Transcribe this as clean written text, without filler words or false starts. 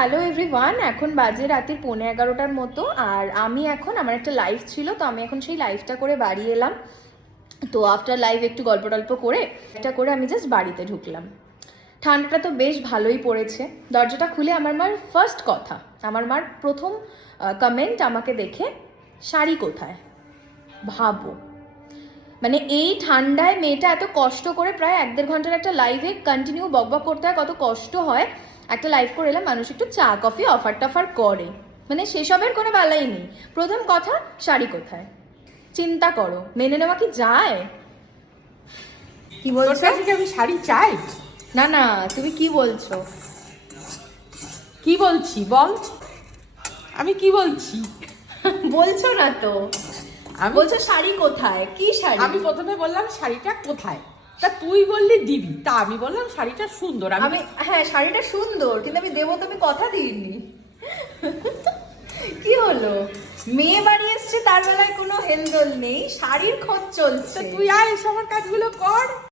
Hello everyone, এখন বাজে রাতের 11:15টার মতো। আর আমি এখন আমার একটা লাইভ ছিল, তো আমি এখন সেই লাইভটা করে বাড়ি এলাম। তো আফটার লাইভ একটু গল্প টল্প করে এটা করে আমি জাস্ট বাড়িতে ঢুকলাম। ঠান্ডাটা তো বেশ ভালোই পড়েছে। দরজাটা খুলে আমার মার ফার্স্ট কথা, আমার মার প্রথম কমেন্ট আমাকে দেখে, শাড়ি কোথায়? ভাবো, মানে এই ঠান্ডায় মেয়েটা এত কষ্ট করে প্রায় 1-1.5 ঘন্টার একটা লাইভে কন্টিনিউ বকবক করতে হয়, কত কষ্ট হয়। একটা লাইভ করে এলাম, মানুষ একটু চা কফি অফার টফার করে, মানে সেসবের কোনো বেলাই নেই। প্রথম কথা, শাড়ি কোথায়? চিন্তা করো, মেনে নেওয়া কি যায়? কি বলছো? আমি শাড়ি চাই? না না, তুমি কি বলছো? কি বলছি বল, আমি কি বলছি? বলছো না তো, আমি বলছো শাড়ি কোথায়? কি শাড়ি? আমি প্রথমে বললাম শাড়িটা কোথায়, তা তুই বললি দিবি, তা আমি বললাম শাড়িটা সুন্দর। আমি হ্যাঁ, শাড়িটা সুন্দর, কিন্তু আমি দেবো তো আমি কথা দিইনি। কি হলো, মেয়ে বাড়ি এসছে তার বেলায় কোনো হেলদোল নেই, শাড়ির খোঁজ চলছে। তুই আয় এসে আমার কাজগুলো কর।